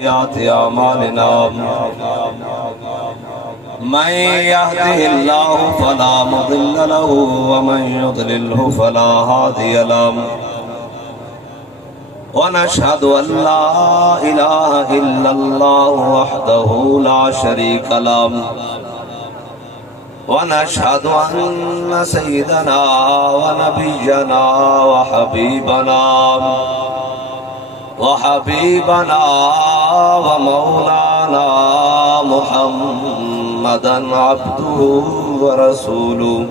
أعمالنا من يهده الله فلا مضل له ومن يضلله فلا هادي له ونشهد أن لا إله إلا الله وحده لا شريك له ونشهد أن سيدنا ونبينا وحبيبنا ومولانا محمدا عبده ورسوله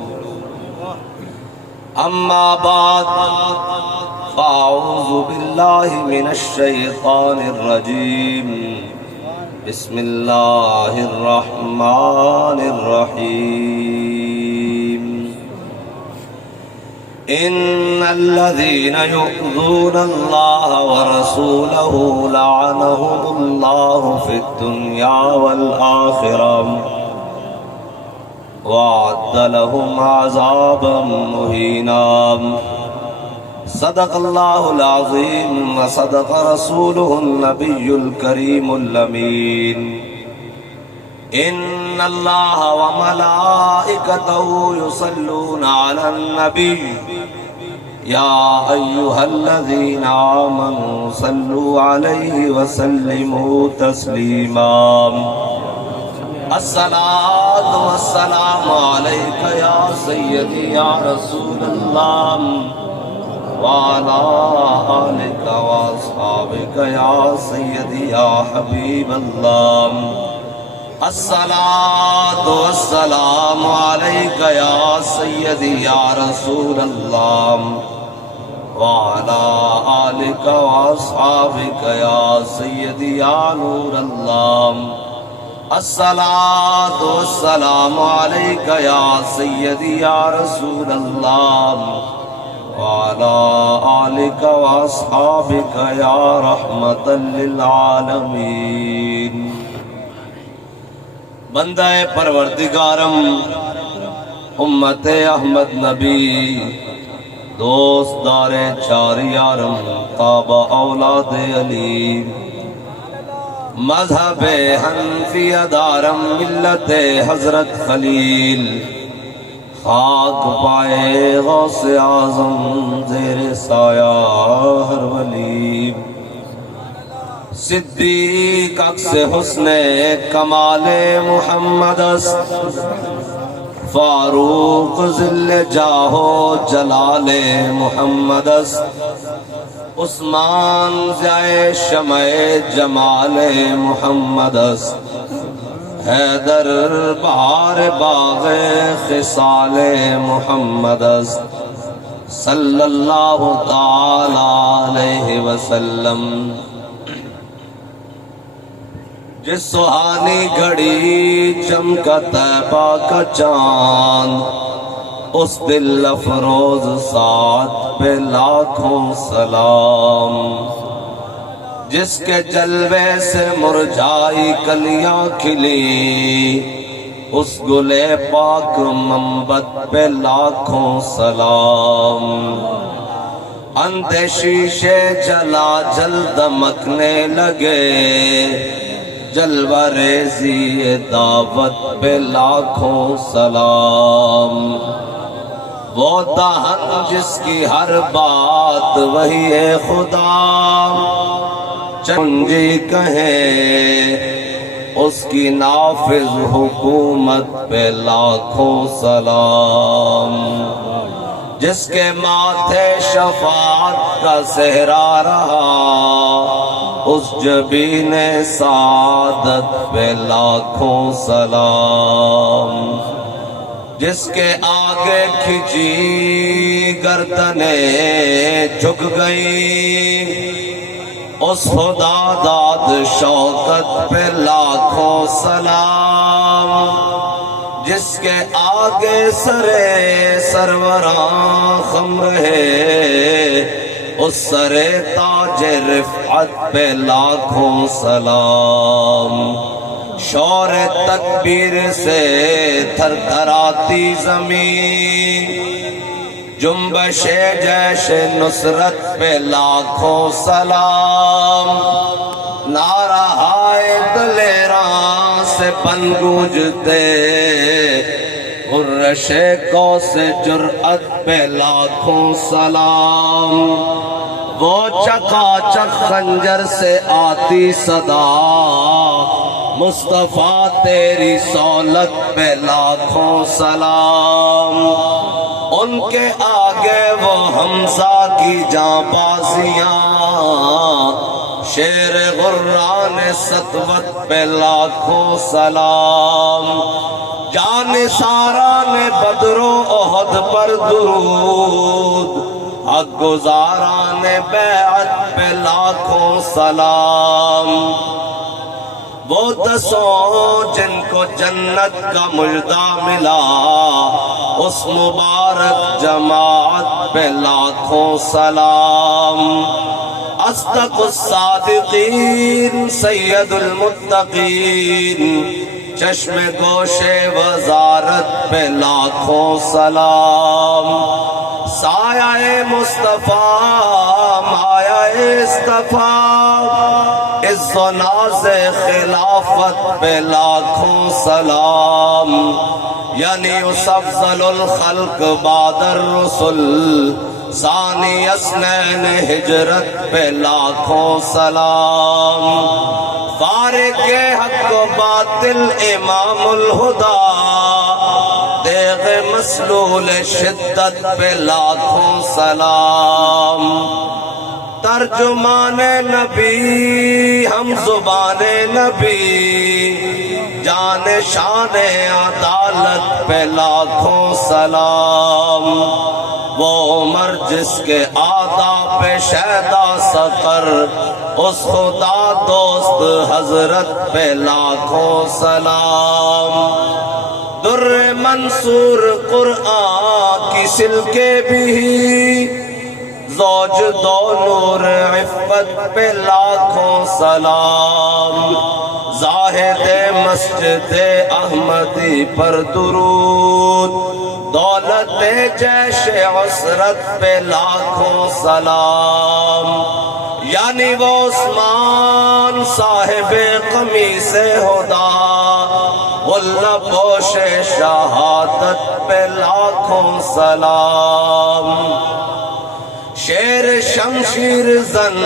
أما بعد فأعوذ بالله من الشيطان الرجيم بسم الله الرحمن الرحيم إن الذين يؤذون الله ورسوله لعنهم الله في الدنيا والآخرة وأعد لهم عذابا مهينا صدق الله العظيم وصدق رسوله النبي الكريم الأمين إن الله وملائكته يصلون على النبي يا أيها الذين آمنوا صلوا عليه وسلموا تسليما الصلاة والسلام عليك يا سيدي يا رسول الله وعلى آلك وأصحابك يا سيدي يا حبيب الله الصلاة والسلام عليك يا سيدي يا رسول الله وعلى آلك وأصحابك يا سيدي يا نور الله الصلاة والسلام عليك يا سيدي يا رسول الله وعلى آلك وأصحابك يا رحمة للعالمين بندہ پروردگارم امت احمد نبی دوست دار چار یارم تابع اولاد علی مذہب حنفیہ دارم ملت حضرت خلیل خاک پائے غوث اعظم زیر سایہ ہر ولی صدیق عکس حسن کمال محمد است فاروق ذل جاہو جلال محمد است عثمان ضیاء شمع جمال محمد است حیدر بہار باغ خصال محمد است صلی اللہ تعالی علیہ وسلم جس سہانی گھڑی چمکا طیبہ کا چاند اس دل افروز ساتھ پہ لاکھوں سلام جس کے جلوے سے مرجائی کلیاں کھلی اس گلے پاک منبت پہ لاکھوں سلام اندھے شیشے جلا جل دمکنے لگے جلوہ ریزی دعوت پہ لاکھوں سلام وہ دہن جس کی ہر بات وہی ہے خدا چنجی کہیں اس کی نافذ حکومت پہ لاکھوں سلام جس کے ماتھے شفاعت کا صحرا رہا اس جبین سعادت پہ لاکھوں سلام جس کے آگے کھچی گردنیں جھک گئی اس خدا داد شوکت پہ لاکھوں سلام جس کے آگے سرے سروراں خم رہے اس سرے تاج رفعت پہ لاکھوں سلام شور تکبیر سے تھر تھراتی زمین جنبش جیش نصرت پہ لاکھوں سلام نعرہ ہائے دلیراں سے بن گونجتے، غرش کو سے جرأت پہ لاکھوں سلام، وہ چکا چک خنجر سے آتی صدا، مصطفیٰ تیری سہولت پہ لاکھوں سلام، ان کے آگے وہ حمزہ کی جانبازیاں، شیر غران سطوت پہ لاکھوں سلام، جان ساران بدر و احد پر درود، حق گزاران بیعت پہ لاکھوں سلام، وہ دسوں جن کو جنت کا مژدہ ملا، اس مبارک جماعت پہ لاکھوں سلام، اصدق الصادقین سید المتقین، چشم گوش وزارت پہ لاکھوں سلام، سایہ مصطفیٰ مایہ اصطفیٰ، عز و ناز خلافت پہ لاکھوں سلام، یعنی اس افضل الخلق بعد الرسل، ثانی اثنین ہجرت پہ لاکھوں سلام، فارق حق و باطل امام الہدا، دیغ مسلول شدت پہ لاکھوں سلام، ترجمان نبی ہم زبان نبی، جان شان عدالت پہ لاکھوں سلام، وہ عمر جس کے آداب پہ شیدا سفر، اس خدا دوست حضرت پہ لاکھوں سلام، در منصور قرآن کی سلکے بھی، زوج دو نور عفت پہ لاکھوں سلام، زاہد مسجد احمدی پر درود، دولت جیش عسرت پہ لاکھوں سلام، یعنی وہ عثمان صاحب قمیص ہدا، غلہ پوش شہادت پہ لاکھوں سلام، شیر شمشیر زن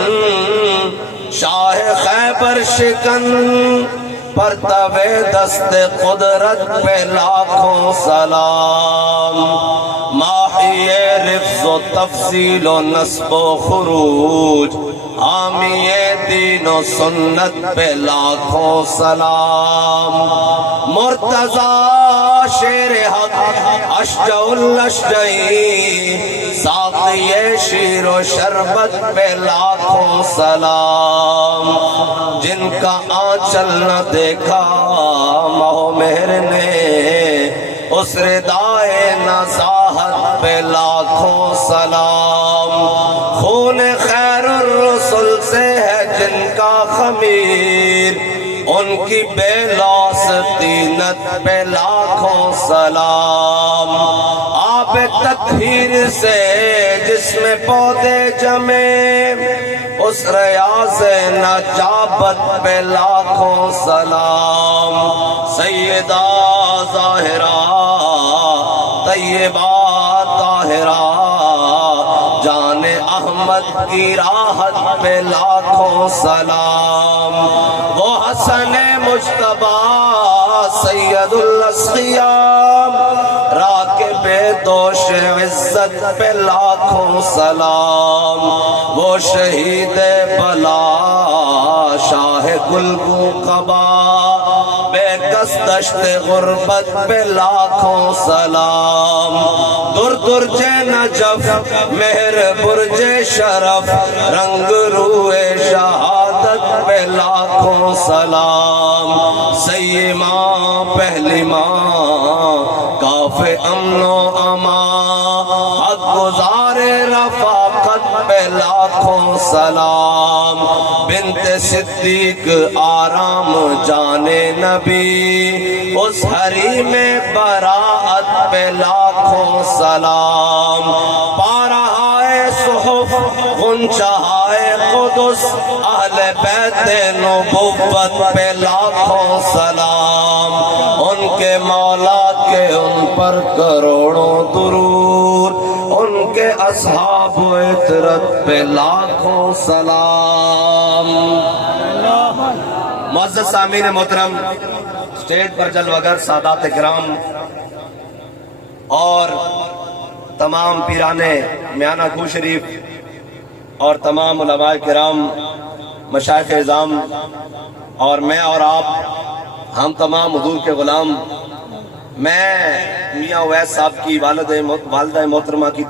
شاہ خیبر شکن، پرتو دست قدرت پہ لاکھوں سلام، ماحی رفظ و تفصیل و نصب و خروج، حامی دین و سنت پہ لاکھوں سلام، مرتضی شیر حق اشجع الاشجعی، ساقی شیر و شربت پہ لاکھوں سلام، جن کا آنچل نہ دیکھا ماہ مہر نے، اس ردائے نزاہت پہ لاکھوں سلام، خون خیر الرسل سے ہے جن کا خمیر، ان کی بے لاس طینت پہ لاکھوں سلام، آب تطہیر سے جس میں پودے جمے، اس ریاض نجابت پہ لاکھوں سلام، سیدہ ظاہرہ طیبہ طاہرہ، جان احمد کی راحت پہ لاکھوں سلام، وہ حسن مجتبیٰ سید الاسقیاء، راکب دوش عزت پہ لاکھوں سلام، وہ شہید بلا شاہ گلگوں قبا، بے کس دشت غربت پہ لاکھوں سلام، در درج نجف مہر برج شرف، رنگ روئے شہادت پہ لاکھوں سلام، سید ماں پہلی ماں کاف امن و امان، حق گزار رفاقت پہ لاکھوں سلام، بنت صدیق آرام جانے نبی، اس حریم براعت پہ لاکھوں سلام، پارہائے صحف غنچہائے خدا، قدس اہل بیت نبوت پہ لاکھوں سلام، ان کے مولا کے ان پر کروڑوں درود، ان کے اصحاب و عطرت پہ لاکھوں سلام۔ معزز سامعین محترم، اسٹیج پر جلوگر سادات کرام اور تمام پیرانے میانہ خو شریف اور تمام علماء کرام، مشائخ اعظام اور میں اور آپ، ہم تمام حضور کے غلام، میں میاں اویس صاحب کی والدہ محترمہ کی